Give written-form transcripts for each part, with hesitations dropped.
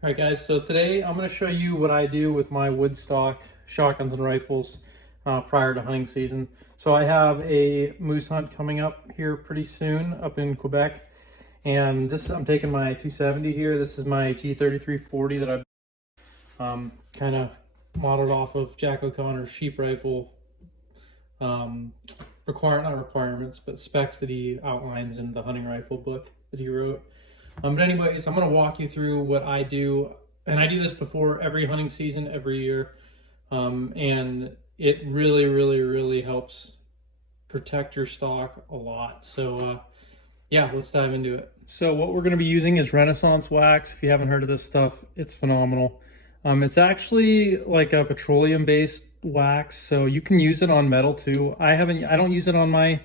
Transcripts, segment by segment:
All right, guys, so today I'm going to show you what I do with my wood stock shotguns and rifles prior to hunting season. So I have a moose hunt coming up here pretty soon up in Quebec, and I'm taking my 270 here. This is my G3340 that I've kind of modeled off of Jack O'Connor's sheep rifle not requirements, but specs that he outlines in the hunting rifle book that he wrote. But anyways, I'm going to walk you through what I do, and I do this before every hunting season every year, and it really helps protect your stock a lot. So yeah, let's dive into it. So what we're going to be using is Renaissance wax. If you haven't heard of this stuff, it's phenomenal. It's actually like a petroleum-based wax, so you can use it on metal too. I don't use it on my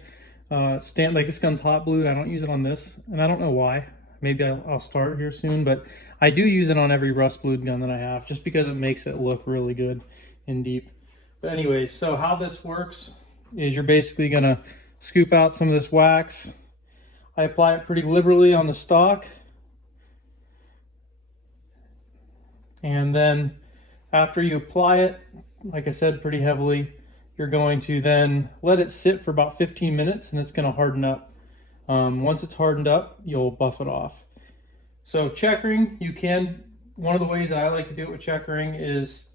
stand, like this gun's hot blued. I don't use it on this, and I don't know why. Maybe I'll start here soon, but I do use it on every rust blued gun that I have just because it makes it look really good and deep. But anyways, so how this works is you're basically gonna scoop out some of this wax. I apply it pretty liberally on the stock. And then after you apply it, like I said, pretty heavily, you're going to then let it sit for about 15 minutes and it's gonna harden up. Once it's hardened up, you'll buff it off. So checkering, one of the ways that I like to do it with checkering is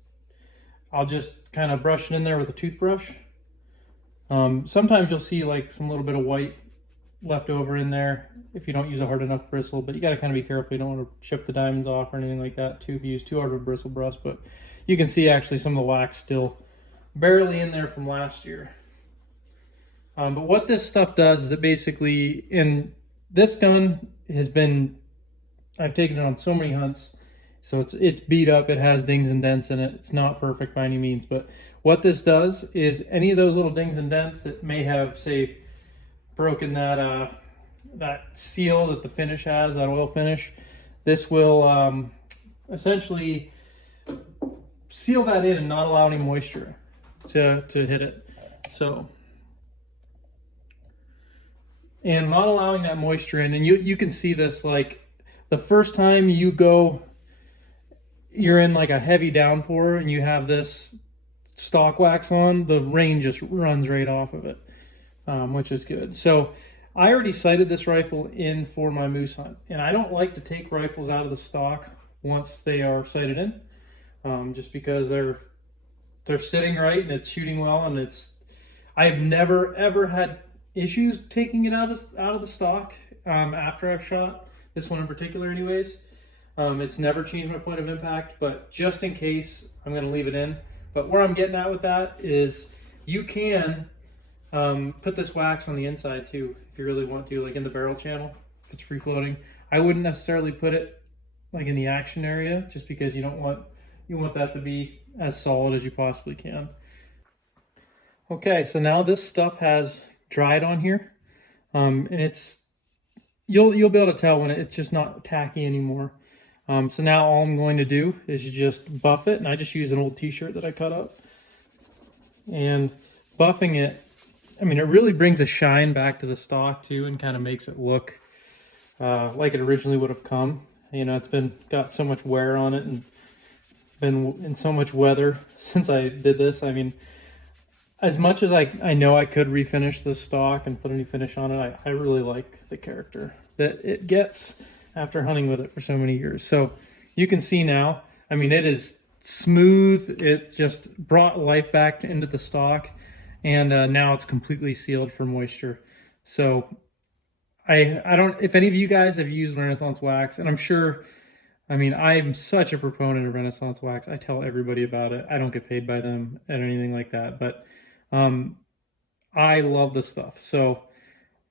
I'll just kind of brush it in there with a toothbrush. Sometimes you'll see like some little bit of white left over in there if you don't use a hard enough bristle, but you got to kind of be careful. You don't want to chip the diamonds off or anything like that too if you use too hard of a bristle brush, but you can see actually some of the wax still barely in there from last year. But what this stuff does is it basically, in this gun I've taken it on so many hunts, so it's beat up, it has dings and dents in it. It's not perfect by any means, but what this does is any of those little dings and dents that may have, say, broken that seal that the finish has, that oil finish, this will essentially seal that in and not allow any moisture to hit it. And not allowing that moisture in, and you can see this, like the first time you're in like a heavy downpour and you have this stock wax on, the rain just runs right off of it, which is good. So I already sighted this rifle in for my moose hunt, and I don't like to take rifles out of the stock once they are sighted in, just because they're sitting right and it's shooting well, and I've never ever had issues taking it out of the stock after I've shot this one in particular anyways. It's never changed my point of impact, but just in case, I'm going to leave it in. But where I'm getting at with that is you can put this wax on the inside too if you really want to, like in the barrel channel if it's free floating. I wouldn't necessarily put it like in the action area just because you want that to be as solid as you possibly can. Okay, so now this stuff has dried on here, and you'll be able to tell when it's just not tacky anymore. So now all I'm going to do is just buff it, and I just use an old t-shirt that I cut up, and buffing it, I mean, it really brings a shine back to the stock too and kind of makes it look like it originally would have come. You know, it's got so much wear on it and been in so much weather since I did this. I mean, as much as I know I could refinish this stock and put a new finish on it, I really like the character that it gets after hunting with it for so many years. So you can see now, I mean, it is smooth. It just brought life back into the stock, and now it's completely sealed for moisture. So I don't, if any of you guys have used Renaissance wax, and I'm sure, I mean, I'm such a proponent of Renaissance wax. I tell everybody about it. I don't get paid by them or anything like that, but I love this stuff. So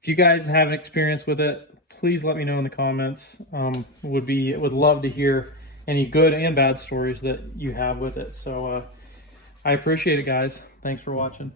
if you guys have an experience with it, please let me know in the comments. Would love to hear any good and bad stories that you have with it. So I appreciate it, guys. Thanks for watching.